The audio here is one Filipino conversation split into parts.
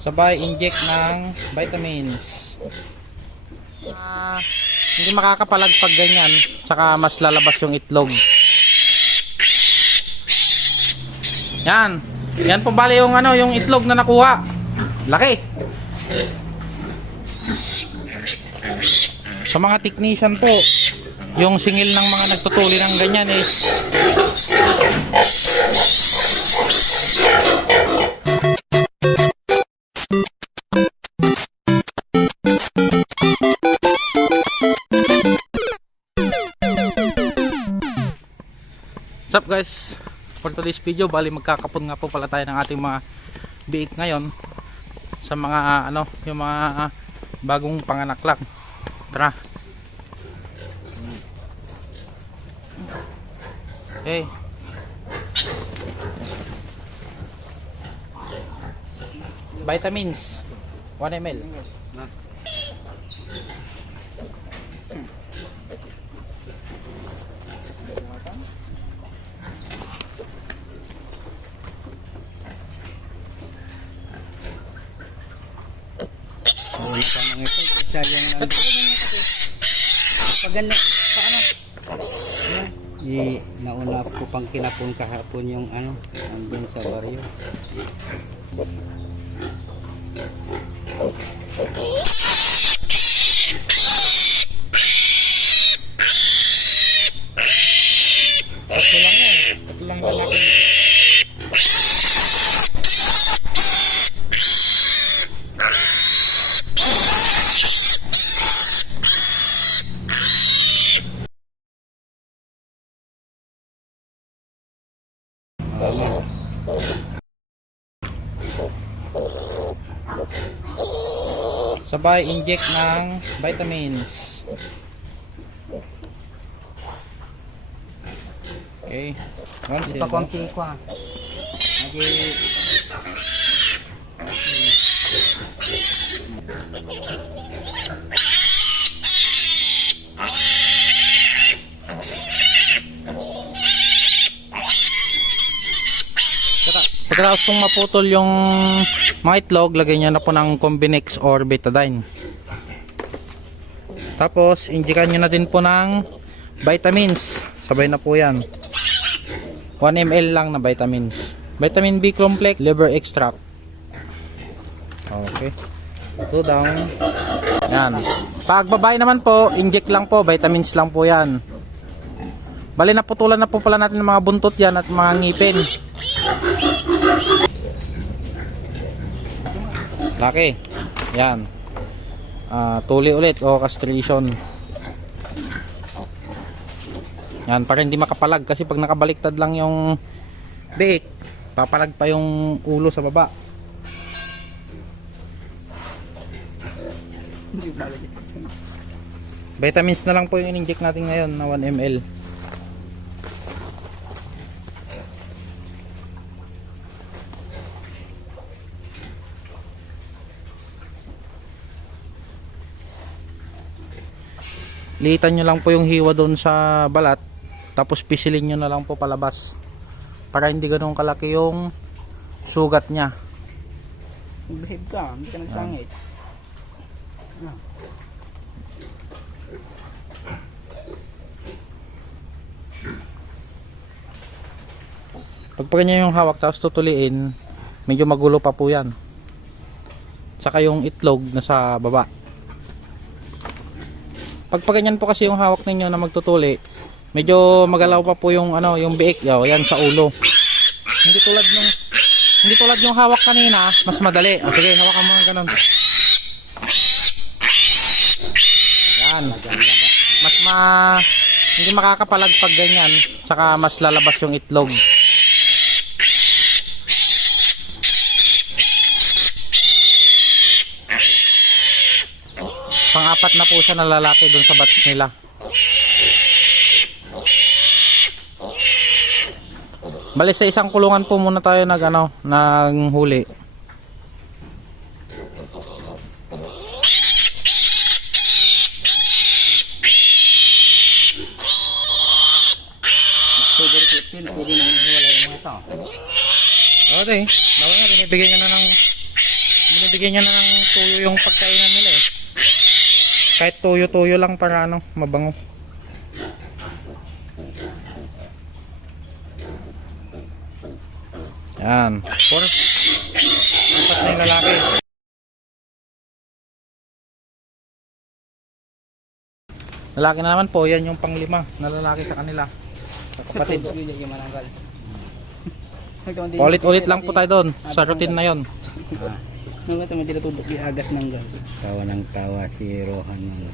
Sabay inject ng vitamins. Hindi makakapalag pag ganyan, saka mas lalabas yung itlog. Yan. Yan po bali yung ano, yung itlog na nakuha. Laki. Sa mga technician po, yung singil ng mga nagtutuli ng ganyan is What's up guys? For today's video, bali magkakapon nga po pala tayo ng ating mga biik ngayon sa mga ano, yung mga bagong panganak lang. Tara. Okay. Vitamins 1 ml. Pagano, paano? Nauna po pang kinapon kahapon yung ano, andun sa baryo. Tatlo lang yan. Tatlo lang lalaki. Sabay inject ng vitamins. Okay. Di pa konti ko ah. Pagkatapos kung maputol yung mga itlog, lagay nyo na po ng Combinex or Betadine. Tapos injikan nyo na din po ng vitamins. Sabay na po yan. 1 ml lang na vitamins. Vitamin B complex, liver extract. Okay. 2 down. Yan. Pag babae naman po, inject lang po, vitamins lang po yan. Bali naputulan na po pala natin ng mga buntot yan at mga ngipin. Laki. Yan. Tuli ulit o castration. Yan, para hindi makapalag kasi pag nakabaliktad lang yung biik, papalag pa yung ulo sa baba. Vitamins na lang po yung in-inject natin ngayon na 1 ml. Liitan nyo lang po yung hiwa doon sa balat, tapos pisilin nyo na lang po palabas para hindi ganun kalaki yung sugat nya. Behave ka, hindi ka nagsangit. Pag ganyan yung hawak tapos tutuliin, medyo magulo pa po yan. Saka yung itlog nasa baba. Pag ganyan po kasi yung hawak ninyo na magtutuli, medyo magalaw pa po yung ano, yung biik, yan sa ulo. Hindi tulad yung hawak kanina, mas madali. Sige, hawakan mo ng ganun. Yan. Hindi makakapalag pag ganyan, saka mas lalabas yung itlog. Pang-apat na po siya na lalaki dun sa batch nila. Bali sa isang kulungan po muna tayo naghuli. Pwede na hiwala yung mga ito. Okay, bawa nga rin binibigyan niya na ng tuyo yung pagkainan nila eh. Kahit tuyo-tuyo lang para ano, mabango. Yan. Apat na yung lalaki. Lalaki na naman po, yan yung panglima na lalaki sa kanila. Sa kapatid. Ulit-ulit lang po tayo doon sa routine na yon. Nung ito matutubok di agas ng gal. Tawa ng tawa si Rohan nun.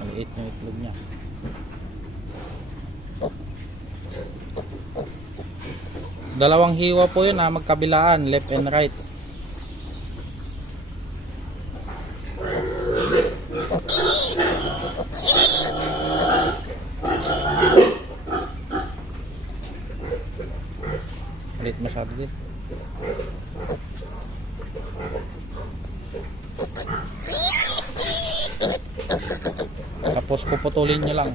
Maliit yung itlog niya. Dalawang hiwa po yun ha, magkabilaan, left and right. Maliit masyado din. Tapos puputulin nyo lang.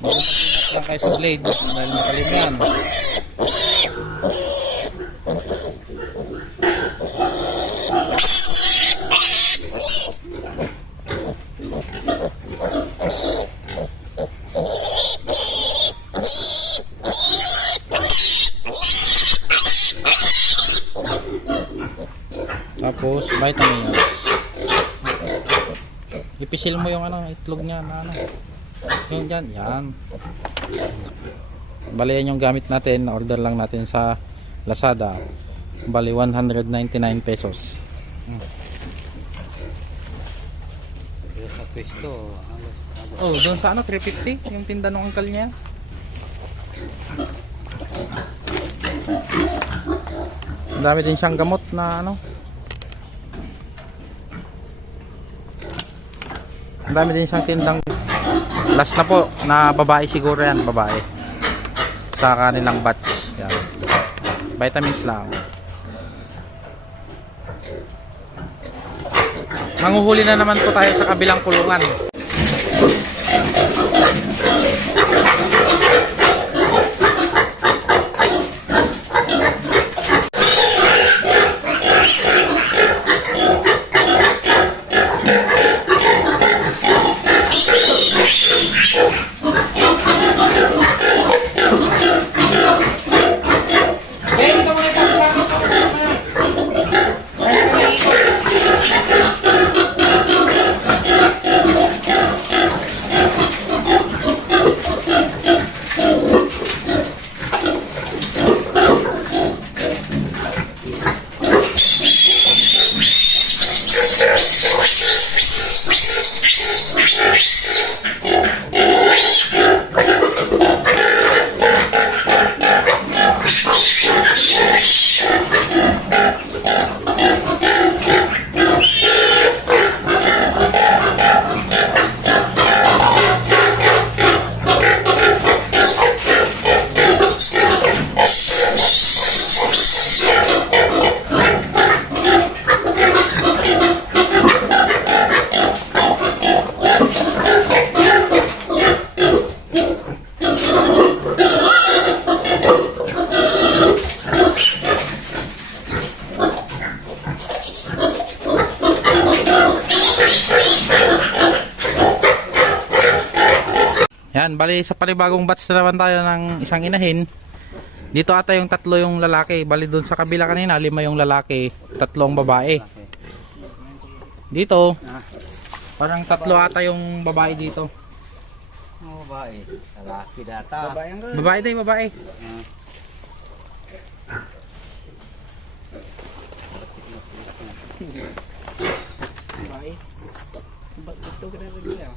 Mag-ingat lang kayo sa blade dahil makalim yan. Tapos vitamins. Ipisil mo yung ano, itlog niya na ano. Yung dyan, yan. Bali yan yung gamit natin, na order lang natin sa Lazada. Bali 199 pesos. Sa pwesto, Oh, doon sa ano 350 yung tinda ng uncle niya. Ang dami din siyang gamot na ano. Ang dami din siyang tindang. Last na po na babae siguro yan, babae. Sa kanilang batch. Yan. Vitamins lang. Manguhuli na naman po tayo sa kabilang kulungan. Yan, bali sa panibagong batch na naman tayo ng isang inahin. Dito ata yung tatlo yung lalaki. Bali doon sa kabila kanina, 5 yung lalaki, 3 babae. Dito, parang 3 ata yung babae dito. babae. Lalaki data. Babae ang girl. Babae tayo, babae. Babae. Ba't ito ka na rin?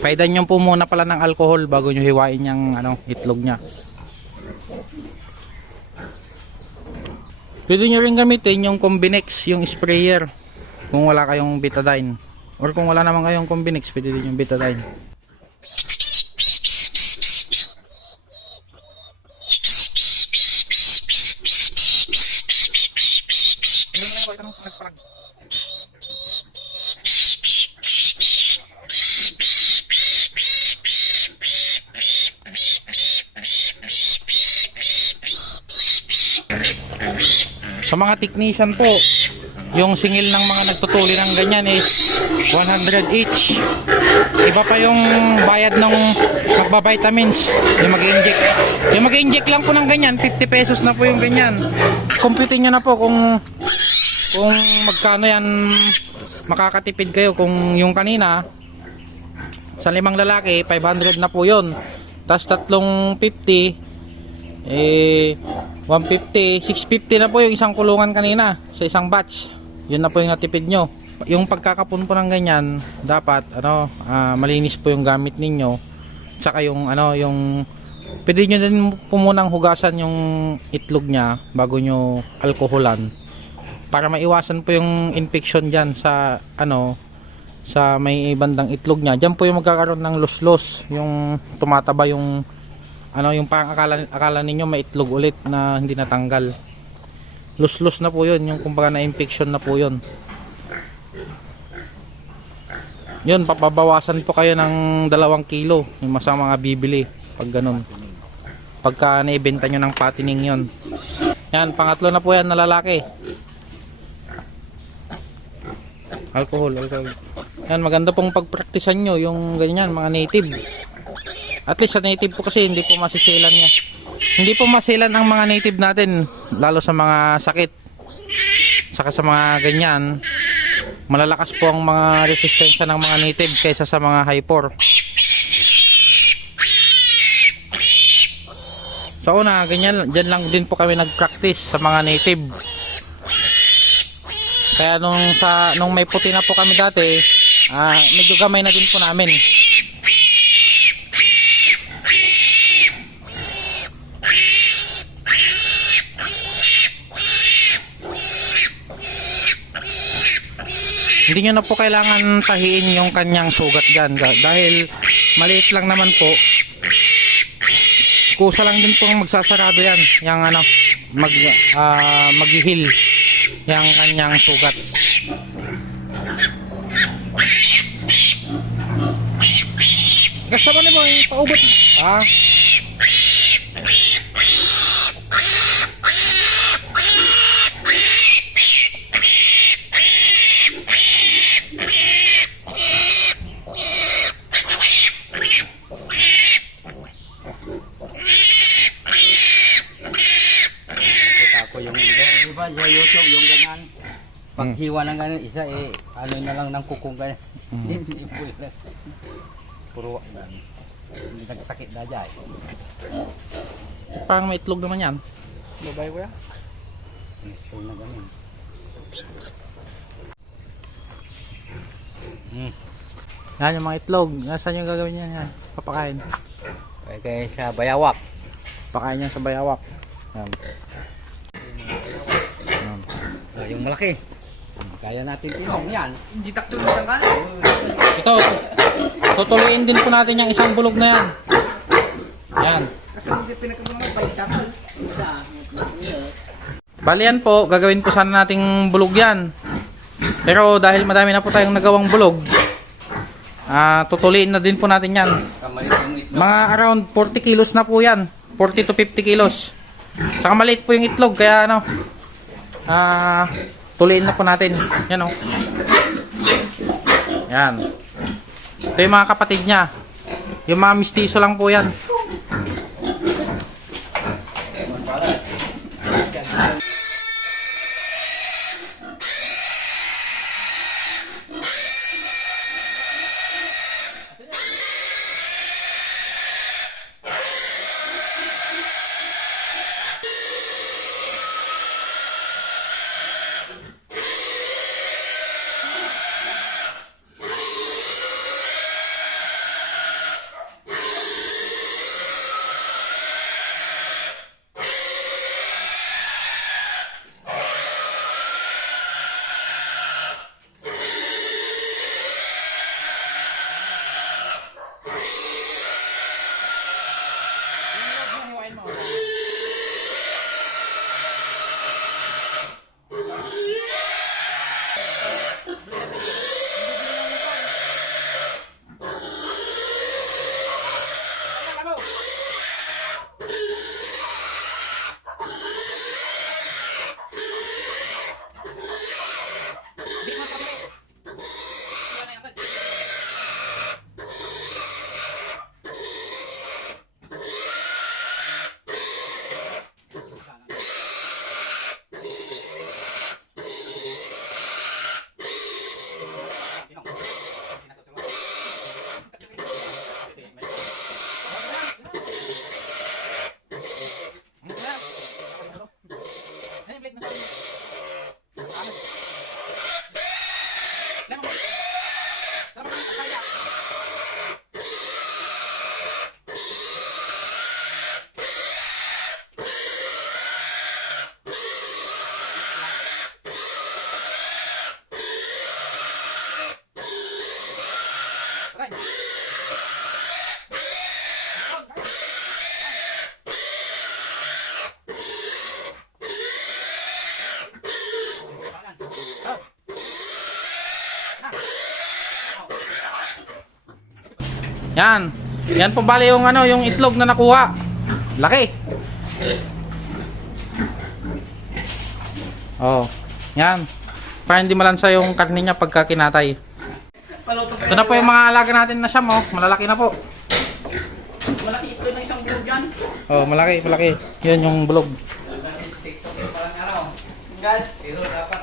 Paidan nyo po muna pala ng alcohol bago nyo hiwain yung itlog nya. Pwede nyo rin gamitin yung Combinex, yung sprayer. Kung wala kayong betadine. Or kung wala naman kayong Combinix, pwede din yung betadine. Sa mga technician po, yung singil ng mga nagtutuli ng ganyan is 100 each. Iba pa yung bayad ng magbabitamins, yung mag-inject. Yung mag-inject lang po ng ganyan, 50 pesos na po yung ganyan. Computing nyo na po kung magkano yan makakatipid kayo. Kung yung kanina, sa 5 lalaki, 500 na po yun. Tapos tatlong 50, 150, 650 na po yung isang kulungan kanina sa isang batch. Yun na po yung natipid nyo. Yung pagkakapon po ng ganyan, dapat malinis po yung gamit ninyo. Saka yung yung pwede nyo din po munang hugasan yung itlog nya bago nyo alkoholan para maiwasan po yung infection dyan sa sa may bandang itlog nya. Diyan po yung magkakaroon ng los-los, yung tumataba yung yung parang akala ninyo may itlog ulit na hindi natanggal. Los-los na po yun, yung kumbaga na infection na po yun. Yun, papabawasan po kayo ng 2 kilo yung masama mga bibili pag ganun. Pagka naibenta nyo ng patining yun. Yan, pangatlo na po yan na lalaki. Alcohol. Yan, maganda pong pagpraktisan nyo yung ganyan, mga native. At least sa native po kasi hindi po masisilan niya. Hindi po masilan ang mga native natin, lalo sa mga sakit. Saka sa mga ganyan, malalakas po ang mga resistensya ng mga native kaysa sa mga hyper. Sa una, ganyan, dyan lang din po kami nag-practice sa mga native. Kaya nung may puti na po kami dati, medyo gamay na din po namin. Hindi nyo na po kailangan tahiin yung kanyang sugat dyan dahil maliit lang naman po. Kusa lang din po magsasarado yan yung mag-heal yung kanyang sugat. Kasama niyo mo yung paubot. Sa YouTube yung ganyan, paghiwa ng ganyan, isa na lang ng kukong ganyan. Puro hindi nagsakit na dyan. Parang may itlog naman yan. Babae ko yan? So na ganyan. Yan yung mga itlog. Nasaan yung gagawin yan? Papakain. Kaya sa bayawak. Pakain yan sa bayawak. Yan. Yung malaki. Kaya natin tinong yan. Hindi takto ng tanggal. Ito, tutuloyin din po natin yung isang bulog na yan. Yan. Bali yan po, gagawin po sana nating bulog yan. Pero dahil madami na po tayong nagawang bulog, tutuloyin na din po natin yan. Mga around 40 kilos na po yan. 40 to 50 kilos. Saka maliit po yung itlog, kaya tuliin na po natin. Yan o. Yan. Ito yung mga kapatid niya. Yung mga mistiso lang po yan. Yan. Yan po bali yung ano, yung itlog na nakuha. Laki. Oh. Yan. Para hindi malansa yung karne niya pagka kinatay. Ito na po yung mga alaga natin na siyam, oh. Malalaki na po. Malaki ito na isang bulog dyan. Oh, malaki, malaki. Yun yung bulog. Guys, pero dapat